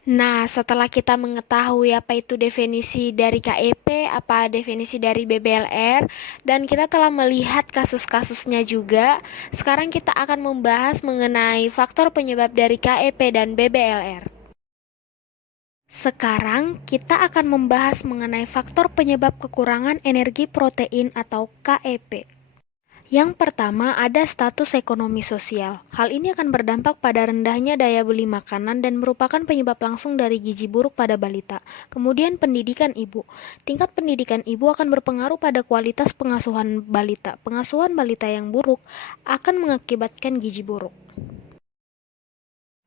Nah, setelah kita mengetahui apa itu definisi dari KEP, apa definisi dari BBLR, dan kita telah melihat kasus-kasusnya juga, sekarang kita akan membahas mengenai faktor penyebab dari KEP dan BBLR. Sekarang kita akan membahas mengenai faktor penyebab kekurangan energi protein atau KEP. Yang pertama ada status ekonomi sosial. Hal ini akan berdampak pada rendahnya daya beli makanan dan merupakan penyebab langsung dari gizi buruk pada balita. Kemudian pendidikan ibu. Tingkat pendidikan ibu akan berpengaruh pada kualitas pengasuhan balita. Pengasuhan balita yang buruk akan mengakibatkan gizi buruk.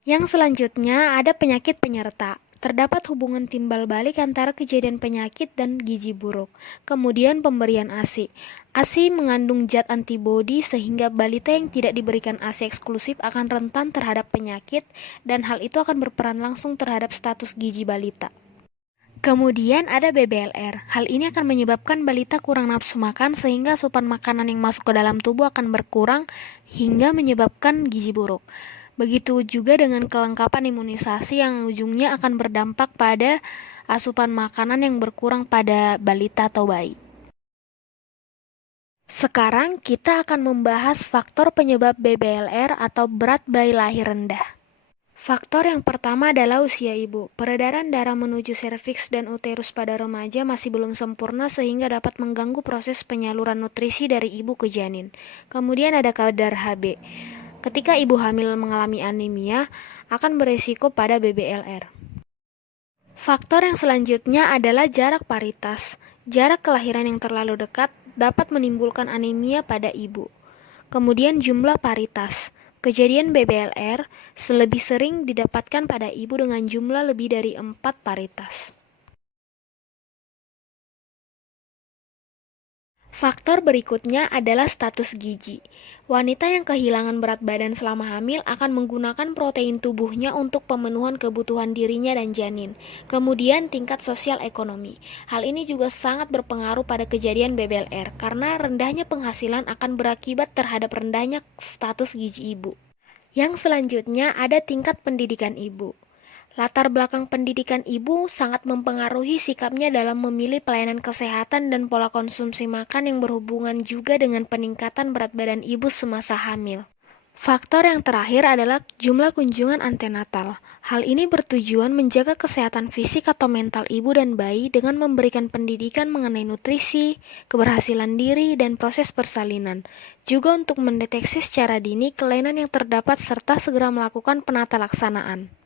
Yang selanjutnya ada penyakit penyerta. Terdapat hubungan timbal balik antara kejadian penyakit dan gizi buruk. Kemudian pemberian ASI. ASI mengandung zat antibodi sehingga balita yang tidak diberikan ASI eksklusif akan rentan terhadap penyakit dan hal itu akan berperan langsung terhadap status gizi balita. Kemudian ada BBLR. Hal ini akan menyebabkan balita kurang nafsu makan sehingga asupan makanan yang masuk ke dalam tubuh akan berkurang hingga menyebabkan gizi buruk. Begitu juga dengan kelengkapan imunisasi yang ujungnya akan berdampak pada asupan makanan yang berkurang pada balita atau bayi. Sekarang kita akan membahas faktor penyebab BBLR atau berat bayi lahir rendah. Faktor yang pertama adalah usia ibu. Peredaran darah menuju serviks dan uterus pada remaja masih belum sempurna sehingga dapat mengganggu proses penyaluran nutrisi dari ibu ke janin. Kemudian ada kadar Hb. Ketika ibu hamil mengalami anemia, akan beresiko pada BBLR. Faktor yang selanjutnya adalah jarak paritas. Jarak kelahiran yang terlalu dekat dapat menimbulkan anemia pada ibu. Kemudian jumlah paritas. Kejadian BBLR lebih sering didapatkan pada ibu dengan jumlah lebih dari 4 paritas. Faktor berikutnya adalah status gizi. Wanita yang kehilangan berat badan selama hamil akan menggunakan protein tubuhnya untuk pemenuhan kebutuhan dirinya dan janin. Kemudian tingkat sosial ekonomi. Hal ini juga sangat berpengaruh pada kejadian BBLR karena rendahnya penghasilan akan berakibat terhadap rendahnya status gizi ibu. Yang selanjutnya ada tingkat pendidikan ibu. Latar belakang pendidikan ibu sangat mempengaruhi sikapnya dalam memilih pelayanan kesehatan dan pola konsumsi makan yang berhubungan juga dengan peningkatan berat badan ibu semasa hamil. Faktor yang terakhir adalah jumlah kunjungan antenatal. Hal ini bertujuan menjaga kesehatan fisik atau mental ibu dan bayi dengan memberikan pendidikan mengenai nutrisi, keberhasilan diri, dan proses persalinan. Juga untuk mendeteksi secara dini kelainan yang terdapat serta segera melakukan penata laksanaan.